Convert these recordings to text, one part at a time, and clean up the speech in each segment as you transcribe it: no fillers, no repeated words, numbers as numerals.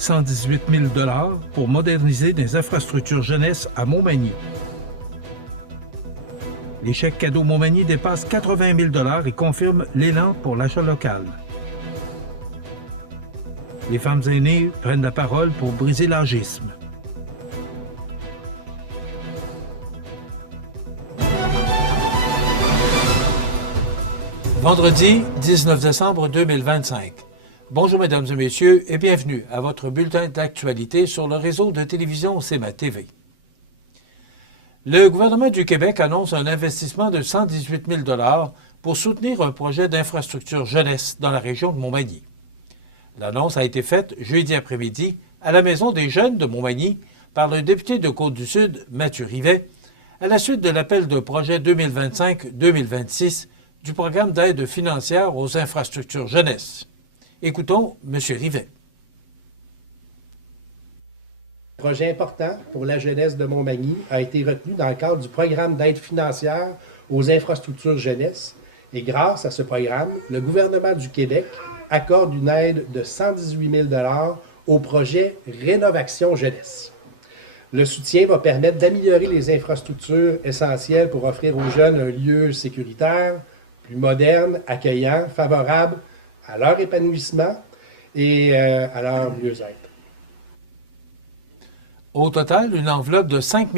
118 000 $ pour moderniser des infrastructures jeunesse à Montmagny. Les chèques cadeaux Montmagny dépassent 80 000 $ et confirment l'élan pour l'achat local. Les femmes aînées prennent la parole pour briser l'âgisme. Vendredi 19 décembre 2025. Bonjour mesdames et messieurs et bienvenue à votre bulletin d'actualité sur le réseau de télévision CMA TV. Le gouvernement du Québec annonce un investissement de 118 000 $ pour soutenir un projet d'infrastructure jeunesse dans la région de Montmagny. L'annonce a été faite jeudi après-midi à la Maison des jeunes de Montmagny par le député de Côte-du-Sud, Mathieu Rivet, à la suite de l'appel de projet 2025-2026 du programme d'aide financière aux infrastructures jeunesse. Écoutons M. Rivet. Un projet important pour la jeunesse de Montmagny a été retenu dans le cadre du programme d'aide financière aux infrastructures jeunesse. Et grâce à ce programme, le gouvernement du Québec accorde une aide de 118 000 $ au projet Rénovation jeunesse. Le soutien va permettre d'améliorer les infrastructures essentielles pour offrir aux jeunes un lieu sécuritaire, plus moderne, accueillant, favorable à leur épanouissement et à leur mieux-être. Au total, une enveloppe de 5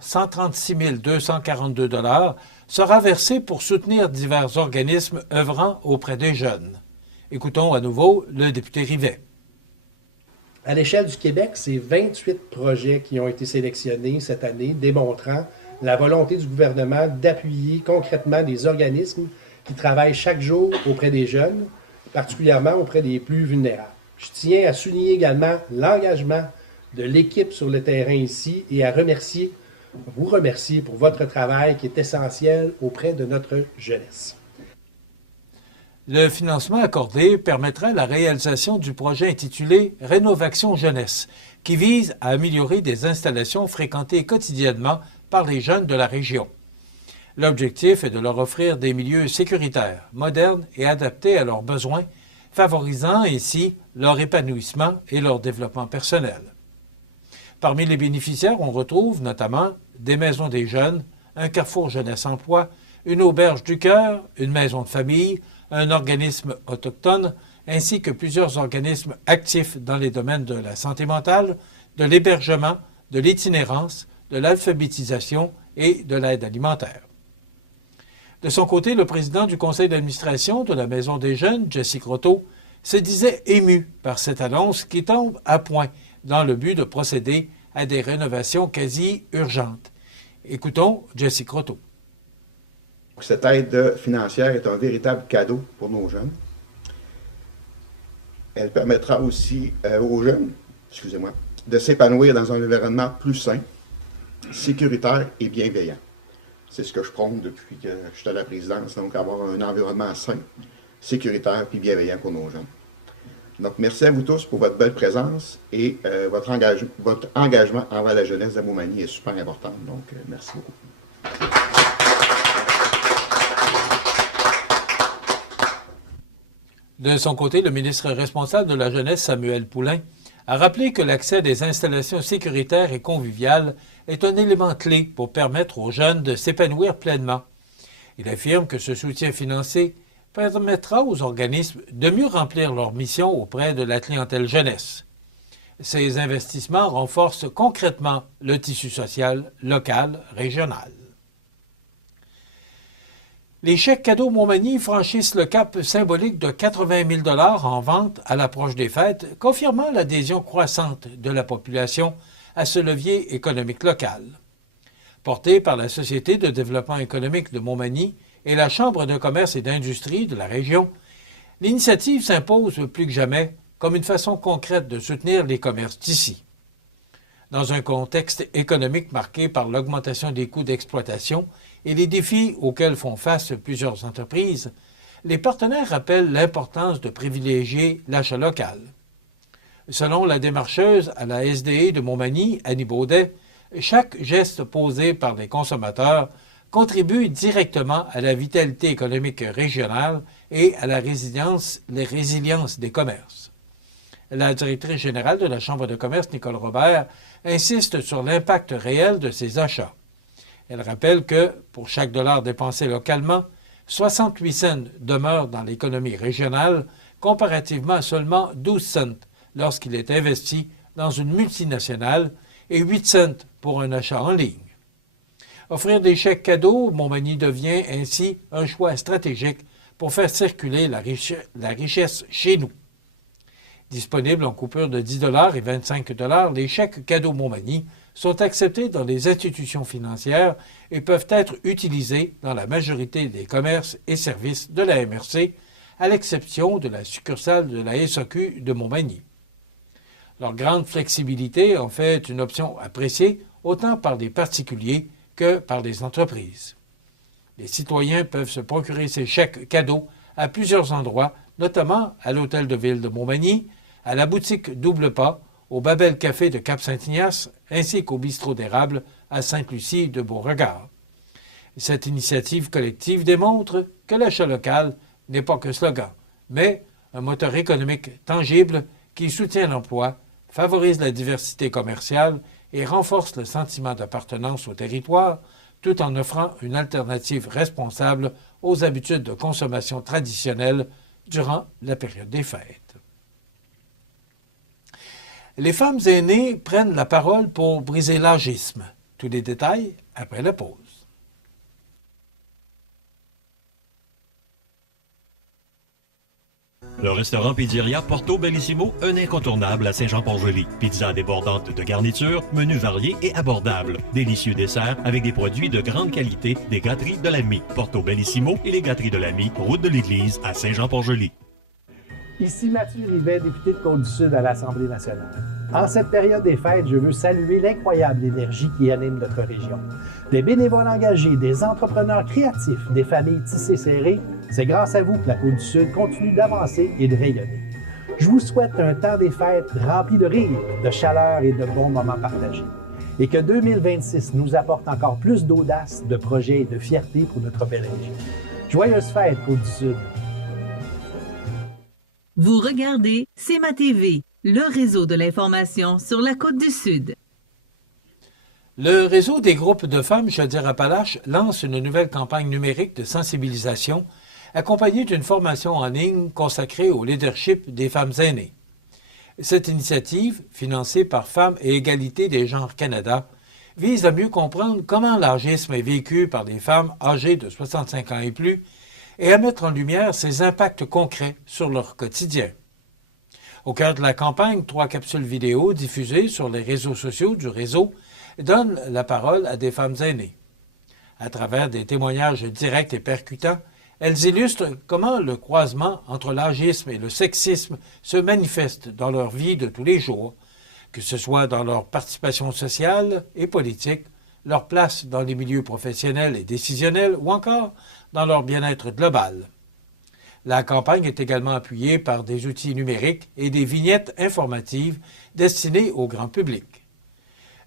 136 242 $ sera versée pour soutenir divers organismes œuvrant auprès des jeunes. Écoutons à nouveau le député Rivet. À l'échelle du Québec, c'est 28 projets qui ont été sélectionnés cette année, démontrant la volonté du gouvernement d'appuyer concrètement des organismes qui travaillent chaque jour auprès des jeunes, particulièrement auprès des plus vulnérables. Je tiens à souligner également l'engagement de l'équipe sur le terrain ici et à vous remercier pour votre travail qui est essentiel auprès de notre jeunesse. Le financement accordé permettra la réalisation du projet intitulé Rénovation jeunesse, qui vise à améliorer des installations fréquentées quotidiennement par les jeunes de la région. L'objectif est de leur offrir des milieux sécuritaires, modernes et adaptés à leurs besoins, favorisant ainsi leur épanouissement et leur développement personnel. Parmi les bénéficiaires, on retrouve notamment des maisons des jeunes, un carrefour jeunesse emploi, une auberge du cœur, une maison de famille, un organisme autochtone, ainsi que plusieurs organismes actifs dans les domaines de la santé mentale, de l'hébergement, de l'itinérance, de l'alphabétisation et de l'aide alimentaire. De son côté, le président du conseil d'administration de la Maison des jeunes, Jesse Croteau, se disait ému par cette annonce qui tombe à point dans le but de procéder à des rénovations quasi urgentes. Écoutons Jesse Croteau. Cette aide financière est un véritable cadeau pour nos jeunes. Elle permettra aussi aux jeunes, de s'épanouir dans un environnement plus sain, sécuritaire et bienveillant. C'est ce que je prône depuis que je suis à la présidence, donc avoir un environnement sain, sécuritaire et bienveillant pour nos jeunes. Donc, merci à vous tous pour votre belle présence et votre engagement envers la jeunesse de Montmagny est super important. Donc, merci beaucoup. De son côté, le ministre responsable de la Jeunesse, Samuel Poulin, a rappelé que l'accès à des installations sécuritaires et conviviales est un élément clé pour permettre aux jeunes de s'épanouir pleinement. Il affirme que ce soutien financier permettra aux organismes de mieux remplir leur mission auprès de la clientèle jeunesse. Ces investissements renforcent concrètement le tissu social local, régional. Les chèques cadeaux Montmagny franchissent le cap symbolique de 80 000 $ en vente à l'approche des fêtes, confirmant l'adhésion croissante de la population à ce levier économique local. Porté par la Société de développement économique de Montmagny et la Chambre de commerce et d'industrie de la région, l'initiative s'impose plus que jamais comme une façon concrète de soutenir les commerces d'ici. Dans un contexte économique marqué par l'augmentation des coûts d'exploitation et les défis auxquels font face plusieurs entreprises, les partenaires rappellent l'importance de privilégier l'achat local. Selon la démarcheuse à la SDE de Montmagny, Annie Baudet, chaque geste posé par les consommateurs contribue directement à la vitalité économique régionale et à la résilience des commerces. La directrice générale de la Chambre de commerce, Nicole Robert, insiste sur l'impact réel de ces achats. Elle rappelle que, pour chaque dollar dépensé localement, 68 cents demeurent dans l'économie régionale, comparativement à seulement 12 cents lorsqu'il est investi dans une multinationale et 8 cents pour un achat en ligne. Offrir des chèques cadeaux, Montmagny devient ainsi un choix stratégique pour faire circuler la richesse chez nous. Disponibles en coupures de 10 $ et 25 $, les chèques cadeaux Montmagny sont acceptés dans les institutions financières et peuvent être utilisés dans la majorité des commerces et services de la MRC, à l'exception de la succursale de la SAQ de Montmagny. Leur grande flexibilité en fait une option appréciée autant par les particuliers que par les entreprises. Les citoyens peuvent se procurer ces chèques cadeaux à plusieurs endroits, notamment à l'Hôtel de Ville de Montmagny, à la boutique Double Pas, au Babel Café de Cap-Saint-Ignace, ainsi qu'au Bistrot d'Érable à Sainte-Lucie de Beauregard. Cette initiative collective démontre que l'achat local n'est pas qu'un slogan, mais un moteur économique tangible qui soutient l'emploi, favorise la diversité commerciale et renforce le sentiment d'appartenance au territoire, tout en offrant une alternative responsable aux habitudes de consommation traditionnelles durant la période des fêtes. Les femmes aînées prennent la parole pour briser l'âgisme. Tous les détails après la pause. Le restaurant Pizzeria Porto Bellissimo, un incontournable à Saint-Jean-Port-Joli. Pizza débordante de garnitures, menus variés et abordables. Délicieux desserts avec des produits de grande qualité des gâteries de l'Ami. Porto Bellissimo et les gâteries de l'Ami, route de l'église à Saint-Jean-Port-Joli. Ici Mathieu Rivet, député de Côte-du-Sud à l'Assemblée nationale. En cette période des fêtes, je veux saluer l'incroyable énergie qui anime notre région. Des bénévoles engagés, des entrepreneurs créatifs, des familles tissées serrées, c'est grâce à vous que la Côte-du-Sud continue d'avancer et de rayonner. Je vous souhaite un temps des fêtes rempli de rire, de chaleur et de bons moments partagés. Et que 2026 nous apporte encore plus d'audace, de projets et de fierté pour notre belle région. Joyeuses fêtes, Côte-du-Sud! Vous regardez CMA TV, le réseau de l'information sur la Côte-du-Sud. Le réseau des groupes de femmes Chaudière-Appalaches lance une nouvelle campagne numérique de sensibilisation accompagnée d'une formation en ligne consacrée au leadership des femmes aînées. Cette initiative, financée par Femmes et Égalité des genres Canada, vise à mieux comprendre comment l'âgisme est vécu par les femmes âgées de 65 ans et plus et à mettre en lumière ses impacts concrets sur leur quotidien. Au cœur de la campagne, 3 capsules vidéo diffusées sur les réseaux sociaux du réseau donnent la parole à des femmes aînées. À travers des témoignages directs et percutants, elles illustrent comment le croisement entre l'âgisme et le sexisme se manifeste dans leur vie de tous les jours, que ce soit dans leur participation sociale et politique, leur place dans les milieux professionnels et décisionnels ou encore dans leur bien-être global. La campagne est également appuyée par des outils numériques et des vignettes informatives destinées au grand public.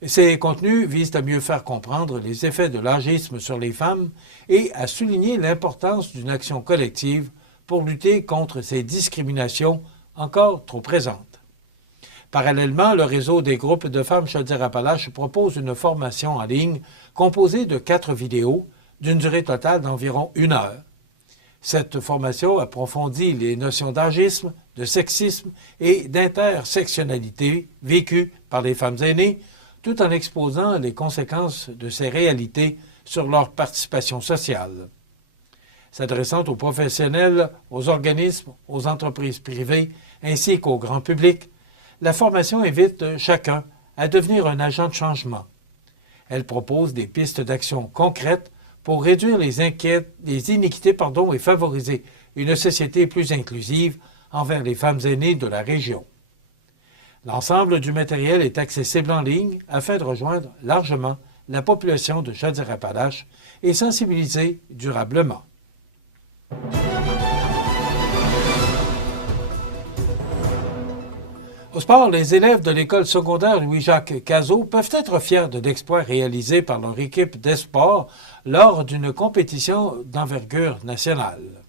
Ces contenus visent à mieux faire comprendre les effets de l'âgisme sur les femmes et à souligner l'importance d'une action collective pour lutter contre ces discriminations encore trop présentes. Parallèlement, le réseau des groupes de femmes Chaudière-Appalaches propose une formation en ligne composée de 4 vidéos d'une durée totale d'environ 1 heure. Cette formation approfondit les notions d'âgisme, de sexisme et d'intersectionnalité vécues par les femmes aînées, tout en exposant les conséquences de ces réalités sur leur participation sociale. S'adressant aux professionnels, aux organismes, aux entreprises privées ainsi qu'au grand public, la formation invite chacun à devenir un agent de changement. Elle propose des pistes d'action concrètes pour réduire les iniquités et favoriser une société plus inclusive envers les femmes aînées de la région. L'ensemble du matériel est accessible en ligne afin de rejoindre largement la population de Chaudière-Appalaches et sensibiliser durablement. Au sport, les élèves de l'école secondaire Louis-Jacques Cazot peuvent être fiers de l'exploit réalisé par leur équipe d'espoir lors d'une compétition d'envergure nationale.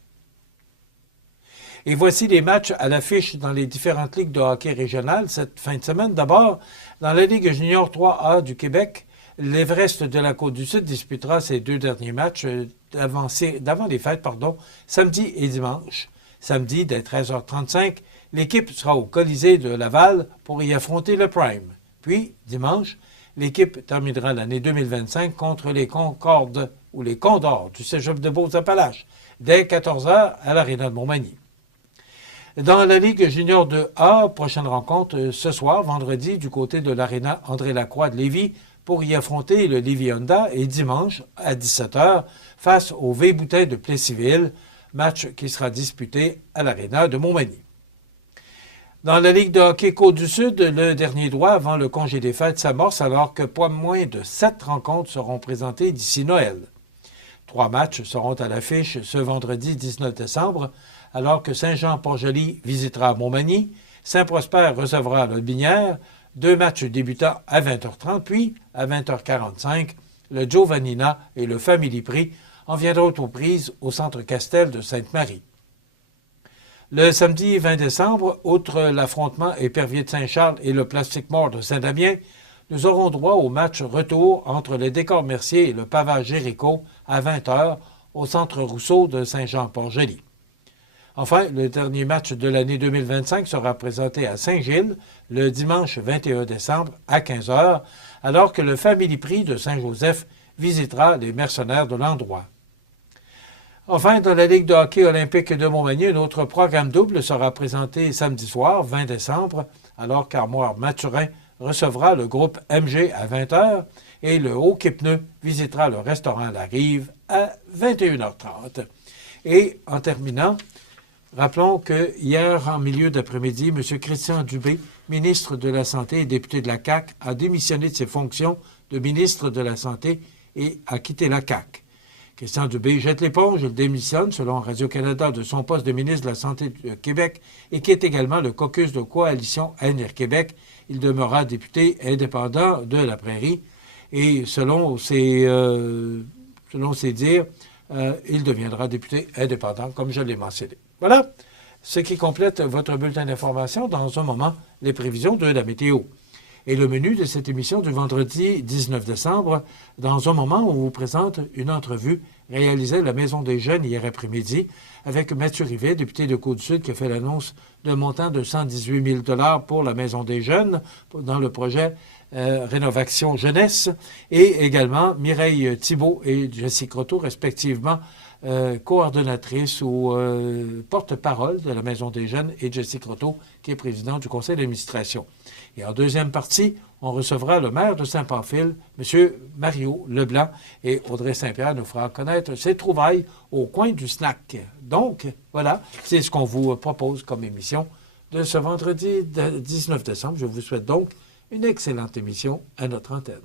Et voici les matchs à l'affiche dans les différentes ligues de hockey régionales cette fin de semaine. D'abord, dans la Ligue junior 3A du Québec, l'Everest de la Côte-du-Sud disputera ses 2 derniers matchs d'avant les fêtes, samedi et dimanche. Samedi, dès 13h35, l'équipe sera au Colisée de Laval pour y affronter le Prime. Puis, dimanche, l'équipe terminera l'année 2025 contre les Concordes ou les Condors du Cégep de Beauce-Appalaches, dès 14h à l'Aréna de Montmagny. Dans la Ligue junior de A, prochaine rencontre ce soir, vendredi, du côté de l'Aréna André-Lacroix de Lévis, pour y affronter le Lévis Honda, et dimanche, à 17h, face au V-Boutin de Plessisville, match qui sera disputé à l'Aréna de Montmagny. Dans la Ligue de hockey Côte-du-Sud, le dernier droit avant le congé des fêtes s'amorce alors que pas moins de 7 rencontres seront présentées d'ici Noël. 3 matchs seront à l'affiche ce vendredi 19 décembre, alors que Saint-Jean-Port-Joli visitera Montmagny, Saint-Prosper recevra Lotbinière, 2 matchs débutants à 20h30, puis à 20h45, le Giovannina et le Family Prix en viendront aux prises au Centre Castel de Sainte-Marie. Le samedi 20 décembre, outre l'affrontement Épervier de Saint-Charles et le Plastic Mort de Saint-Damien, nous aurons droit au match retour entre le Décor Mercier et le Pavage Jéricho à 20h au Centre Rousseau de Saint-Jean-Port-Joli. Enfin, le dernier match de l'année 2025 sera présenté à Saint-Gilles le dimanche 21 décembre à 15h, alors que le Family Prix de Saint-Joseph visitera les mercenaires de l'endroit. Enfin, dans la Ligue de hockey olympique de Montmagny, un autre programme double sera présenté samedi soir, 20 décembre, alors qu'Armoire-Mathurin recevra le groupe MG à 20h et le Haut-Quipneux visitera le restaurant La Rive à 21h30. Et en terminant, rappelons que hier, en milieu d'après-midi, M. Christian Dubé, ministre de la Santé et député de la CAQ, a démissionné de ses fonctions de ministre de la Santé et a quitté la CAQ. Christian Dubé jette l'éponge, il démissionne, selon Radio-Canada, de son poste de ministre de la Santé du Québec et qui est également le caucus de coalition Avenir Québec. Il demeurera député indépendant de la Prairie et selon ses dires, il deviendra député indépendant, comme je l'ai mentionné. Voilà ce qui complète votre bulletin d'information. Dans un moment, les prévisions de la météo. Et le menu de cette émission du vendredi 19 décembre, dans un moment, on vous présente une entrevue réalisée à la Maison des Jeunes hier après-midi avec Mathieu Rivet, député de Côte-du-Sud, qui a fait l'annonce d'un montant de 118 000 pour la Maison des Jeunes dans le projet Rénovaction Jeunesse, et également Mireille Thibault et Jessie Croteau, respectivement coordonnatrice ou porte-parole de la Maison des Jeunes, et Jessie Croteau, qui est présidente du conseil d'administration. Et en deuxième partie, on recevra le maire de Saint-Pamphile, M. Mario Leblanc, et Audrey Saint-Pierre nous fera connaître ses trouvailles au coin du snack. Donc, voilà, c'est ce qu'on vous propose comme émission de ce vendredi 19 décembre. Je vous souhaite donc une excellente émission à notre antenne.